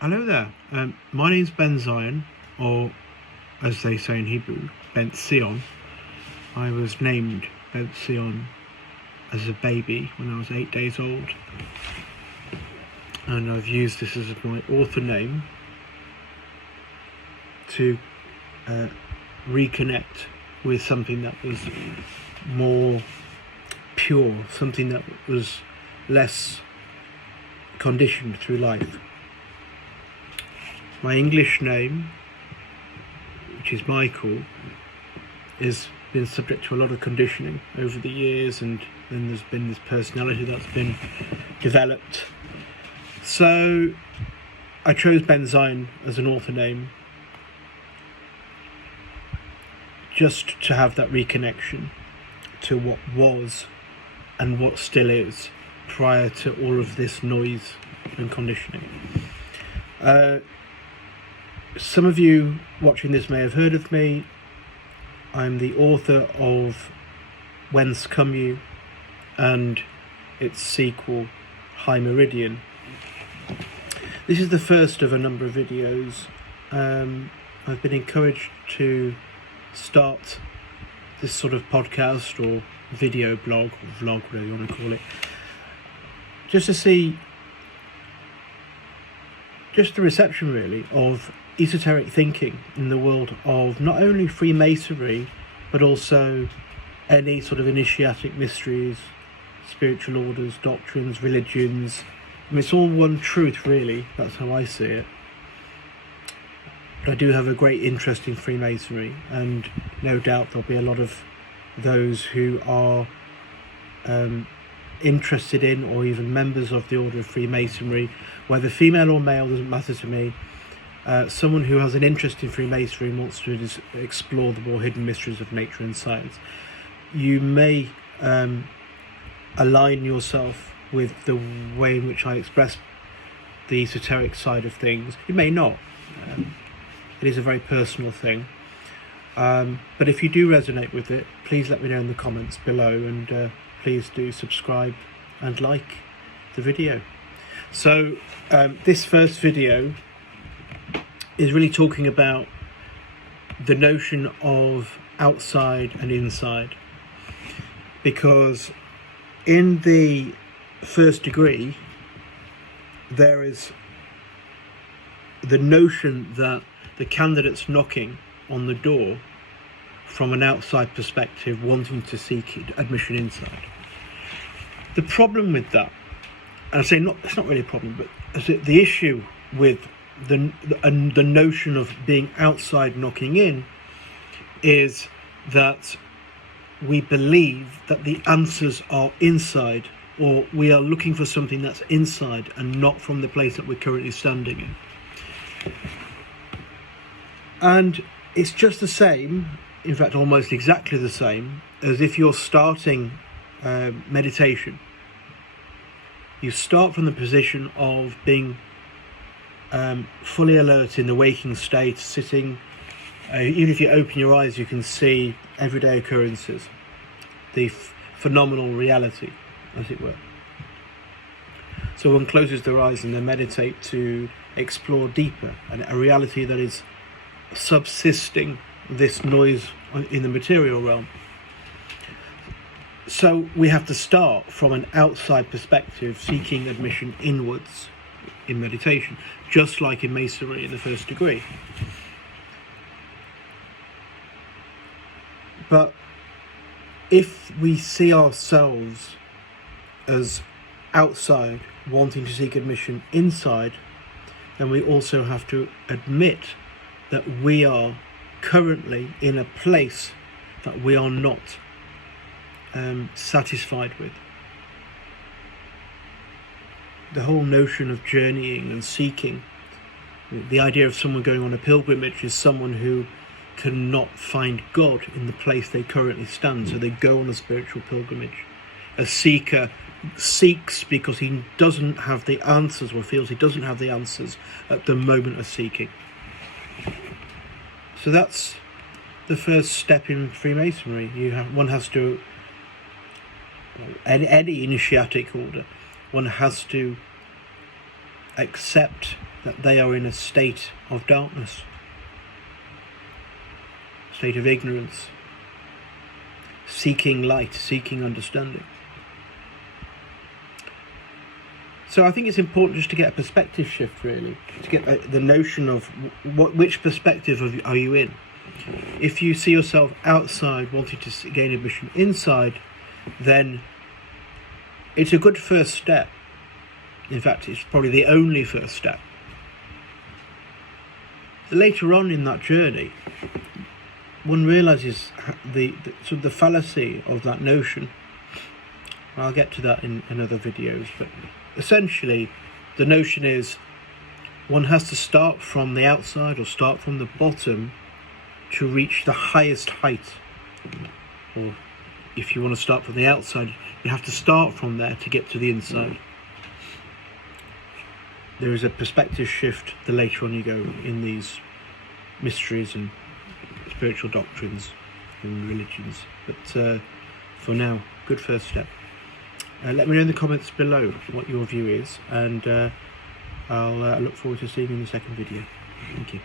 Hello there. My name's Ben Zion, or as they say in Hebrew, Ben Sion. I was named Ben Sion as a baby when I was 8 days old, and I've used this as my author name to reconnect with something that was more pure, something that was less conditioned through life. My English name, which is Michael, has been subject to a lot of conditioning over the years, and then there's been this personality that's been developed. So I chose Ben Zion as an author name just to have that reconnection to what was and what still is prior to all of this noise and conditioning. Some of you watching this may have heard of me. I'm the author of Whence Come You and its sequel, High Meridian. This is the first of a number of videos. I've been encouraged to start this sort of podcast or video blog, or vlog, whatever you want to call it, just to see just the reception really of esoteric thinking in the world of not only Freemasonry but also any sort of initiatic mysteries, spiritual orders, doctrines, religions. I mean, it's all one truth really, that's how I see it. But I do have a great interest in Freemasonry, and no doubt there'll be a lot of those who are interested in or even members of the order of Freemasonry, whether female or male doesn't matter to me. Someone who has an interest in Freemasonry and wants to explore the more hidden mysteries of nature and science. You may align yourself with the way in which I express the esoteric side of things. You may not. It is a very personal thing. But if you do resonate with it, please let me know in the comments below, and please do subscribe and like the video. So this first video is really talking about the notion of outside and inside, because in the first degree there is the notion that the candidate's knocking on the door from an outside perspective, wanting to seek admission inside. The problem with that, and I say it's not really a problem, but the issue with the notion of being outside knocking in is that we believe that the answers are inside, or we are looking for something that's inside and not from the place that we're currently standing in. And it's just the same, in fact almost exactly the same, as if you're starting meditation. You start from the position of being fully alert in the waking state, sitting. Even if you open your eyes, you can see everyday occurrences, the phenomenal reality, as it were. So one closes their eyes and they meditate to explore deeper, and a reality that is subsisting this noise in the material realm. So we have to start from an outside perspective, seeking admission inwards in meditation, just like in Masonry in the first degree. But if we see ourselves as outside, wanting to seek admission inside, then we also have to admit that we are currently in a place that we are not satisfied with. The whole notion of journeying and seeking, the idea of someone going on a pilgrimage is someone who cannot find God in the place they currently stand, so they go on a spiritual pilgrimage. A seeker seeks because he doesn't have the answers, or feels he doesn't have the answers at the moment of seeking. So that's the first step in Freemasonry. One has to, any initiatic order, one has to accept that they are in a state of darkness, state of ignorance, seeking light, seeking understanding. So I think it's important just to get a perspective shift, really, to get the notion of which perspective are you in. If you see yourself outside wanting to gain admission inside, then it's a good first step. In fact, it's probably the only first step. Later on in that journey, one realises the sort of the fallacy of that notion. I'll get to that in other videos, but essentially the notion is one has to start from the outside or start from the bottom to reach the highest height. Or if you want to start from the outside, you have to start from there to get to the inside. There is a perspective shift the later on you go in these mysteries and spiritual doctrines and religions. But for now, good first step. Let me know in the comments below what your view is, and I'll look forward to seeing you in the second video. Thank you.